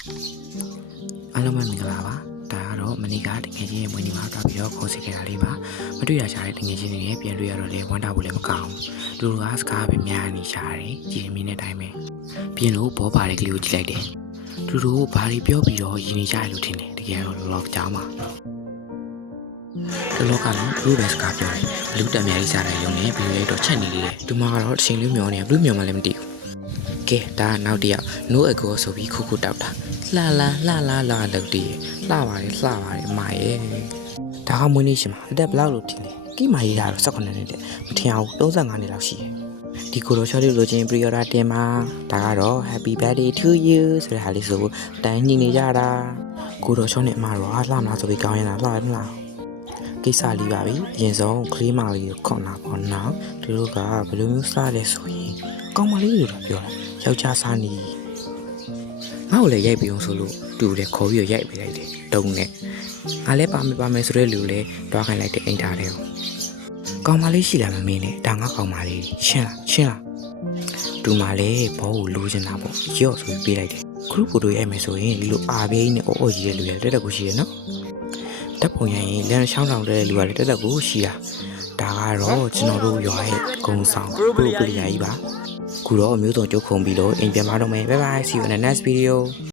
အားလုံးပဲမင်္ဂလာပါဒါကတော့မနေ့ကတကယ်ချင်းမွေးနေ့မှာတွားပြီးတော့ခေါ်စစ်ခဲ့တာလေးပါမတွေ့ရကြတဲ့တကယ်ချင်းတွေနဲ့ပြန်တွေ့ရတော့လေဝမ်းတာဖို့လည်းမကောင်းဘူးသူတို့ကစကားပဲများနေကြတယ်ကြည်မင်းတဲ့အတိုင်းပဲပြင်လို့ဘောပါတဲ့ကလေးကိုကြည့်လိုက်တယ်သူတို့ဘာတွေပြောပြီးတော့ရင်းနေကြရလို့ထင်တယ်တကယ်တော့လောကကြားမှာဒီလောကလုံးဘလူးပဲစကားပြောတယ်ဘလူးတက်များကြီးစားတဲ့ရုံနဲ့ပြီးရတော့ချက်နေလေတယ်ဒီမှာကတော့အချိန်လေးမျောနေဘလူးမျောမှလည်းမသိဘူးကဲဒါနောက်တစ်ယောက် no echo ဆိုပြီးခုခုတောက်တာလှလုပ်တည်လှပါတယ်အမရဲ့ဒါကမွေးနေ့ရှင်မှာအသက်ဘလောက်လို့ထင်လဲကိမာရေးတာတော့18နှစ်တဲ့မထင်အောင်35နှစ်လောက်ရှိတယ်ဒီကိုတော့ချော်လေးလိုချင်ပရီယော်ဒါတင်မှာဒါကတော့ happy birthday to you ဆိုတဲ့ဟာလေးဆိုတန်းညီနေကြတာကိုတော့ချောနဲ့အမတော့လှမလားဆိုပြီးကောင်းရင်လားလှမလားကိစ္စလေးပါပြီအရင်ဆုံးခလေးမလေးကိုခေါ်လာပေါ့နော်သူတို့ကဘယ်လိုမျိုးစားလဲဆိုရင်ကောင်းမလေးလို့ပြောတာယောက်ျားစားနေငါ့ကိုလည်းရိုက်ပြီးအောင်ဆိုလို့တူလည်းခေါ်ပြီးရိုက်ပေးလိုက်တယ်တုံးနဲ့ငါလည်းပါမယ်ဆိုတဲ့လူလည်းတွားခိုင်းလိုက်တဲ့အိမ်သားတွေကိုကောင်းမလေးရှိလားမမင်းနဲ့ဒါငါကောင်းမလေးရှင်းလားတူမလည်းဘောကိုလိုချင်တာပေါ့ရော့ဆိုပြီးပေးလိုက်တယ်ခရုဖိုတိုရိုက်မယ်ဆိုရင်ဒီလိုအာဘေးနဲ့အော်ကြီးတဲ့လူတွေတက်တက်ကိုရှိရနော်တက်ပုံရရင်လမ်းချောင်းတောင်တဲ့လူတွေတက်တက်ကိုရှိတာဒါကတော့ကျွန်တော်တို့ရွာရဲ့ဂုံဆောင်ပရိုပလီယာကြီးပါခုတော့မျိုးစုံကြုတ်ခုံပြီးလို့အိမ်ပြန်မတော့မယ် bye bye see you in the next video